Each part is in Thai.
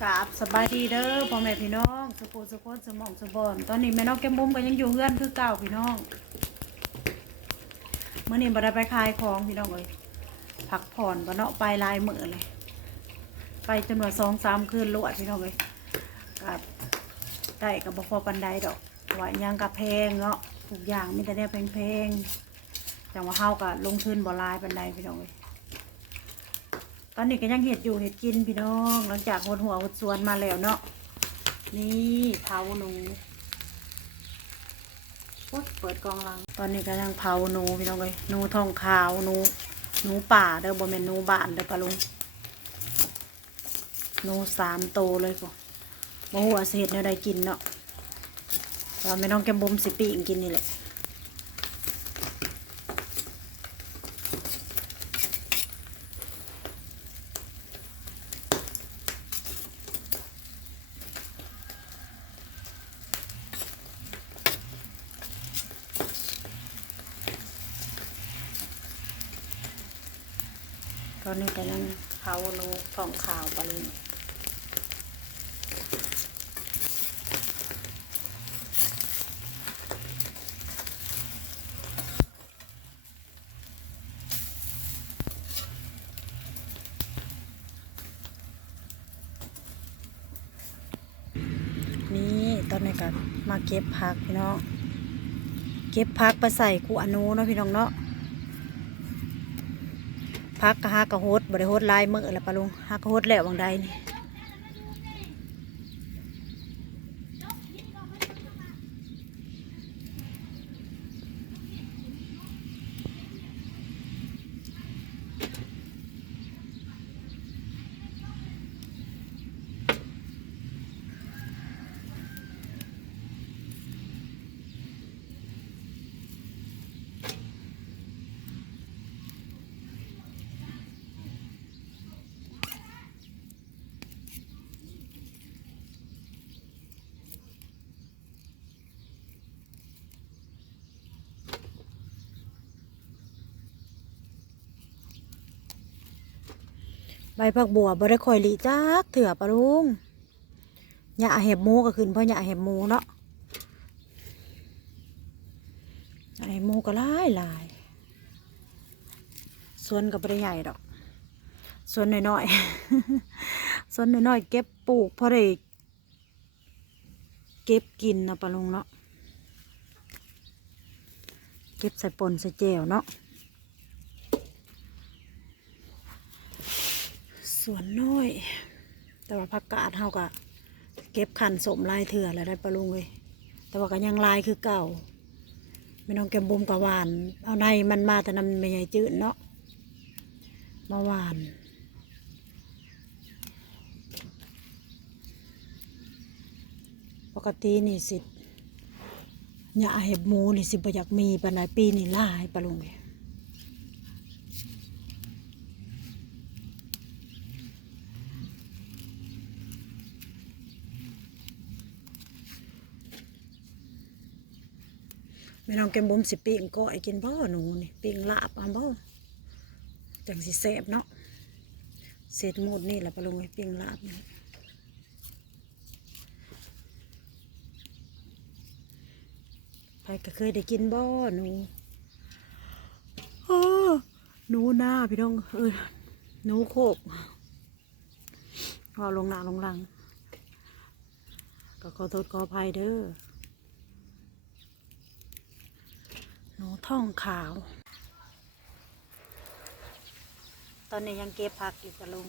กราบสบายดีเด้อพ่อแม่พี่น้องสุโขสุโขสมองสมบอนตอนนี้แม่น้องแก้มบุ้มก็ยังอยู่เฮือนคือเก่าพี่น้องเมื่อนี้บ่ได้ไปขายของพี่น้องเลยพักผ่อนบ่เนาะไปลายมือเลย ไปจำนวนสองสามคืนรวดพี่น้องเลยกับได้กับบ่พอปันใดดอกว่ายังกับแพงเนาะทุกอย่างมีแต่เนี่ยแพงๆจังว่าเฮาก็ลงทุนบ่ลายปันใดพี่น้องเลย ตอนนี้ก็ยังเห็ดอยู่เห็ดกินพี่น้อง หลังจากหดหัวหดสวนมาแล้วเนาะนี่เผาหนูเปิดกองลัง ตอนนี้ก็ยังเผาหนูพี่น้องเลยหนูทองขาวหนูหนูป่าเด้อบ่แม่นหนูบ้านเด้อปะลุงหนูสามโตเลยก็บ่หัวาสิเห็ดแนวใดกินเนาะว่าไม่น้องแกมบุมสิปีกินนี่แหละ ตอนนี้ก็ยังเผาหนูทองขาวปะลุงนี่ตอนนี้ก็มาเก็บผักพี่น้อง เก็บผักไปใส่กูอนูเนาะพี่น้องเนาะ พักกะฮากะโฮดบริโฮดลายมือละปะลุงฮากะโฮดแล้วบางใดนี่ ใบผักบัวบริคอยหลีจักเถื่อปะลุงหญ้าเห็บมูก็ขึ้นเพราะหญ้าเห็บมูเนาะหญ้าเห็บมูก็หลายหลายสวนก็บ่ได้ใหญ่ดอกสวนน้อยๆสวนน้อยๆเก็บปลูกพอได้เก็บกินนะปะลุงเนาะ เก็บใส่ปนใส่แจวเนาะ สวนน้อย แต่ว่าผักกาดเฮาก็เก็บขันสมลายเถื่อแล้วได้ปะลุงเลยแต่ว่าก็ยังลายคือเก่าไม่น้องแกมบุมกับหวาน เอาในมันมาแต่นำไม่ใหญ่จืดเนาะมาหวานปกตินี่สิหญ้าเห็บหมูนี่สิบ่อยากมีปานใดปีนี่ลายปะลุงเลย แม่น้องแกมบุมสิปิ้งก้อยกินบ่หนูนี่ปิ้งลาบอะบ่จังสิแซ่บเนาะเศษหมูดนี่แหละปะลุงไอ้ปิ้งลาบนี่ใครก็เคยได้กินบ่หนูหนูหน้าพี่น้องเออหนูโคกพอลงหน้าลงหลัง ก็ขอโทษขออภัยเด้อ หนูท่องขาว ตอนนี้ยังเก็บผักอยู่กับลุง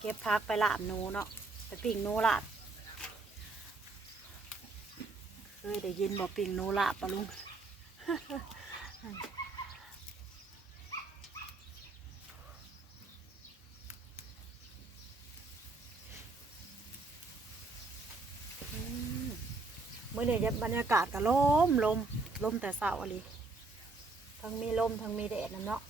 เก็บผักไปลาบหนูเนาะไปปิ้งหนูลาบเคยได้ยินบอกปิ้งหนูลาบปะลุงเมื่อเนี่ยบรรยากาศก็ลมลม ลมแต่เสาร์อะไรทั้งมีลมทั้งมีแดดนะเนาะ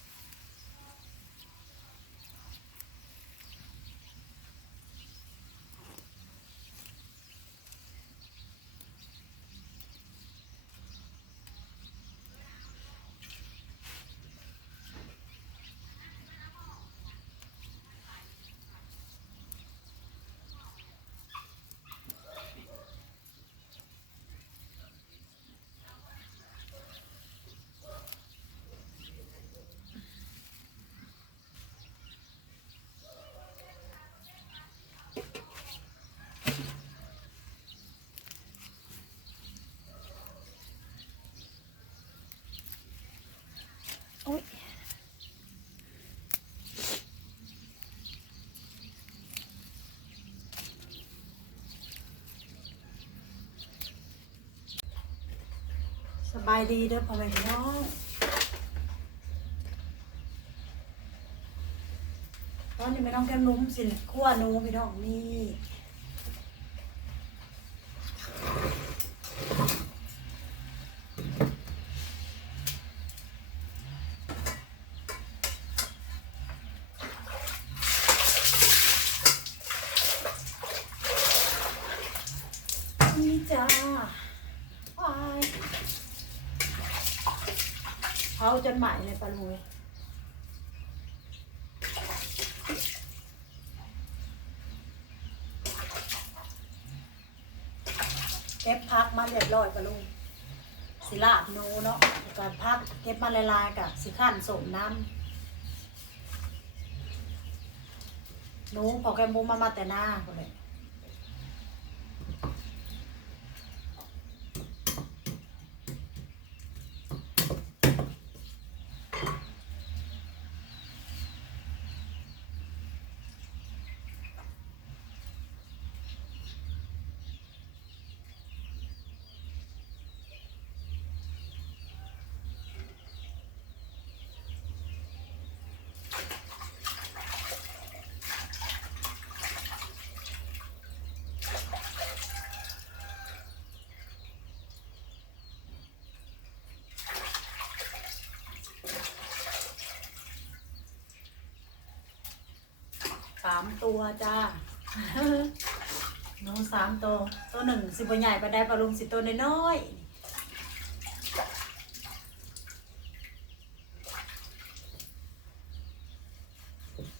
บายดีเด้อพ่อแม่พี่น้องตอนนี้ไม่ต้องแก้มนุ่มสิขั้วหนูพี่น้องนี่จ้าไปเขาจ เลยปลาลุยเก็บพักมาเรียบร้อยกับลุงสิลาบหนูเนาะกับพักเก็บมาละลายๆกับสิขั้นสมน้ำหนูพอแกมูมามาแต่หน้าก็เลย สามตัวจ้าหนูสามตัว ตัวหนึ่งสิบใหญ่ไปได้ปลาลุงสิตัวน้อย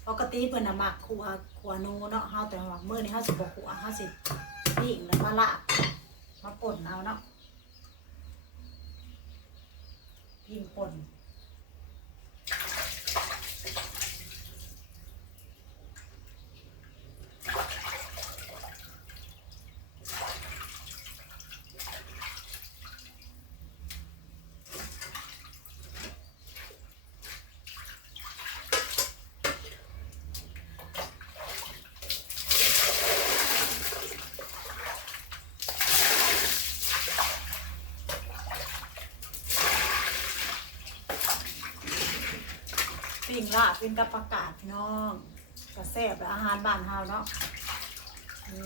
ปกติเพิ่นน่ะมักขัวขัวนูเนาะเฮาแต่ว่ามื้อนี้เฮาสิบ่ขัวเฮาสิปิ้งแล้วมาละมาป่นเอาเนาะปิ้งป่น ปิ้งลาบเป็นกับประกาศพี่น้องกระแซบและอาหารบ้านเฮาเนาะนี่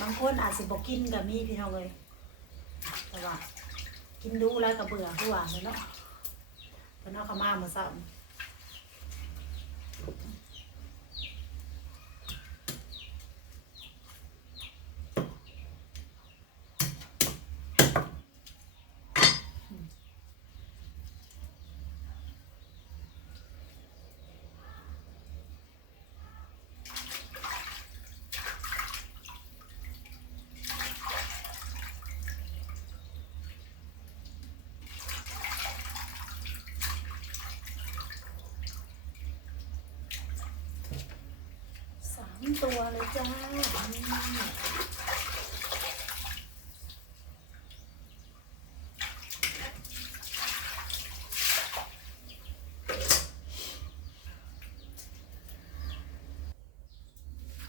บางคนอาจสิบอกกินกับมีพี่น้องเลยแต่ว่า กินดูแล้วก็เบื่อหัวเลยเนาะเพนเอาเขามาเมื่อเช้าสาม ตัวเลยจ้านี่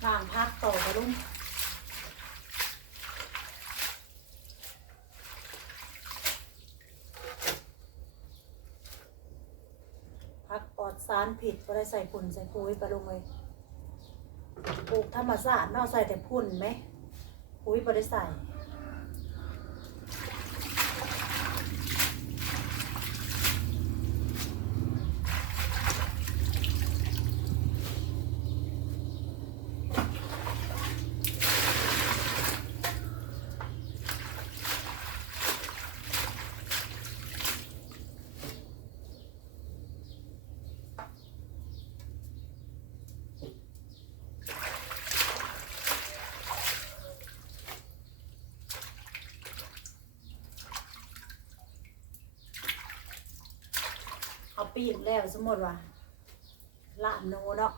ล่างพักต่อไปลุงพักปลอดสารผิดก็ได้ใส่ฝุ่นใส่ปุ๋ยไปลงเลย ลูกธรรมศาสตร์เนอกใส่แต่พุ่นไหมปุ๋ยบริษัท ปิ้งแล้วสมมติว่าละโนเนาะ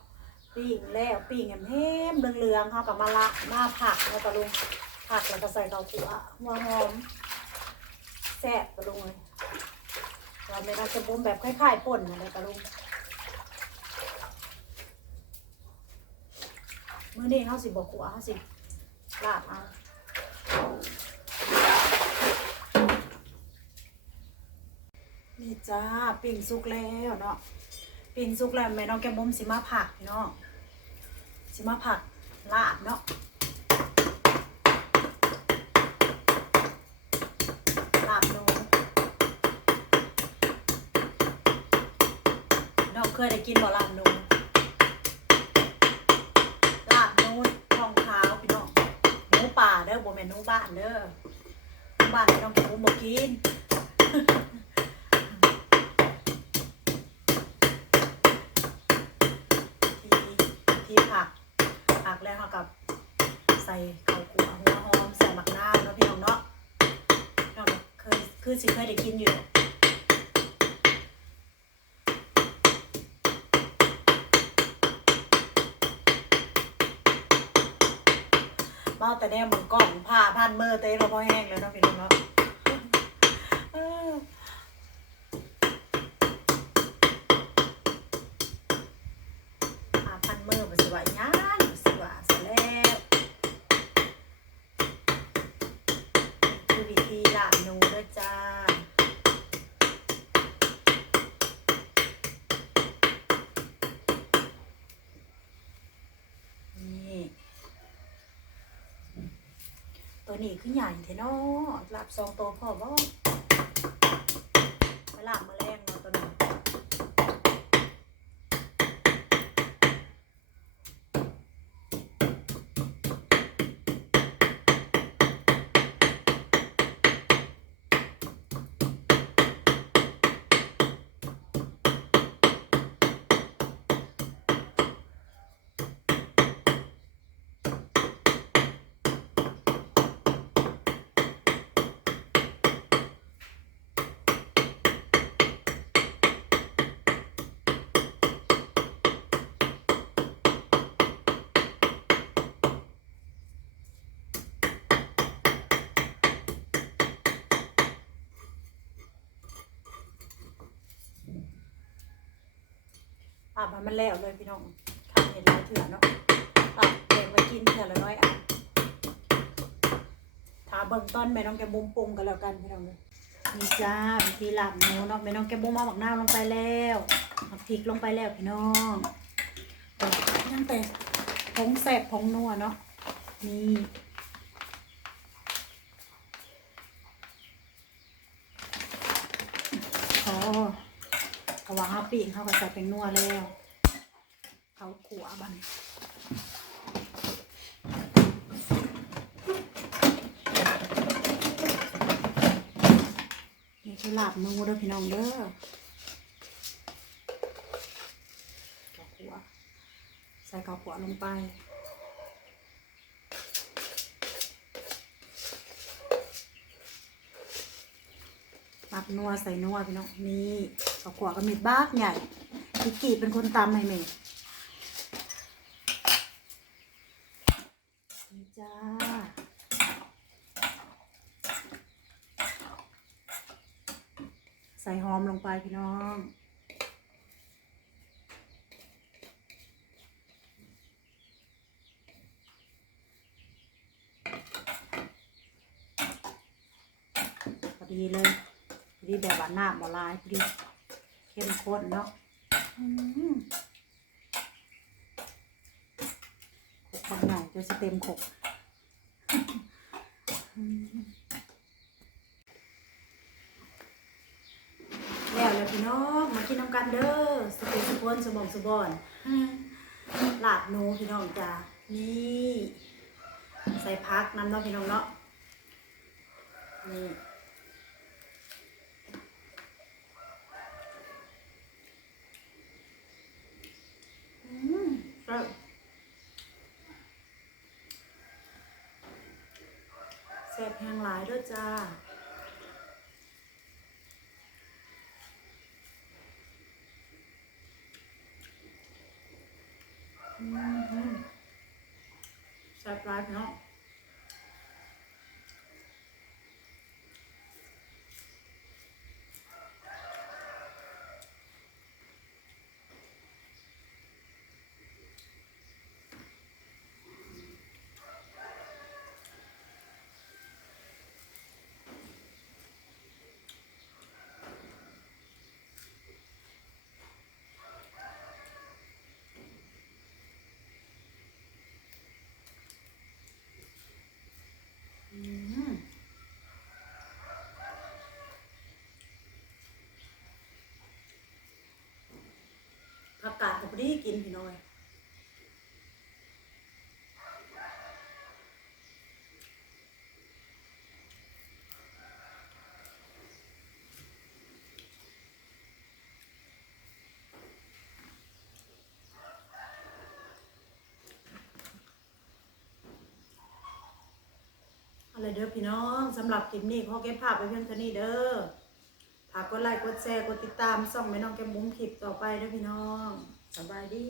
ปิ้งแล้วปิ้งแห้มเหลืองๆเขากับมาละมาผักแล้วก็ลงผักแล้วก็ใส่ข้าวคั่วหัวหอมแซ่บก็ลงเลยเราไม่น่าจะบุ้มแบบคล้ายๆป่นอะไรก็ลงมื้อนี้เขาสิบอกขัวเขาสิลาบเอา นี่ จ้าปิ่งสุกแล้วเนาะปิ่งสุกแล้วแม่น้องแก้มบุ้มสิมาผักพี่น้องสิมาผักลาบเนาะลาบนูน้องเคยได้กินบ่ลาบนูลาบนูทองขาวพี่น้องหนูป่าเด้อบ่แม่นหนูบ้านเด้อหนูบ้านแม่น้องแกมุมบ่กิน ที่ที่ผักผักแล้วเขากับ ใส่ข้าวคั่วหัวหอมใส่หมักน้ำเนาะพี่น้องเนาะเราเคยคือสิเคยได้กินอยู่เมาแต่แน่เหมือนกล่องผ้าพันมือเต้เราพอแห้งแล้วเนาะพี่น้องเนาะเออ อาพันมือบ่สิว่าหยังบ่สิว่าซะแล้วคือวิธีลาบหนูเด้อจ้า นี่ ตัวนี้คือใหญ่เทนาะลาบสองตัวพอบ่มาลาบมื อาบมันแล้วเลยพี่น้องข้าวเห็นหลายเถื่อเนาะอาบเก็บไว้กินเถื่อละน้อยอะถาเบิ่งต้นแม่น้องแกบุ้มปรุงกันแล้วกันพี่น้องเลยนี่จ้าวิธีหลับหนูเนาะแม่น้องแกบุ้มเอาหมักน้าวลงไปแล้วหมักพริกลงไปแล้วพี่น้องต่ยังแต่ผงแสบผงนัวเนาะนี่พอ เพราะว่าห้าปีกเขาก็ใส่เป็นนัวแล้วเขาขัวบันนี่คือลาบหนูเด้อพี่น้องเด้อข้าวขัวใส่ข้าวขัวลงไปตับนัวใส่นัวพี่น้องนี่ ข้าวขัวก็มีบ้ากใหญ่พี่กีเป็นคนตำให้เมย์จ้าใส่หอมลงไปพี่น้องพอดีเลยพอดีแบบว่าหน้ำบ่ลายพอดี เข้มข้นเนาะขกบางหญ่จนสเต็มขกแล้วแล้วพี่น้องมากินน้ำกันเด้อสเต็มสปอนสมองสบอนลาบหนูพี่น้องจ้านี่ ใส่พักน้ำเนาะพี่น้องเนาะนี่ อืมเออ แซ่บแห้งหลายด้วยจ้า กินพี่น้องเอ้ยอะไรเด้อพี่น้องสำหรับคลิปนี้ขอเก็บภาพไปเพียงเท่านี้เด้อฝากกดไลค์กดแชร์กดติดตามส่องแม่น้องแก้มบุ้มคลิปต่อไปเด้อพี่น้อง สบายดี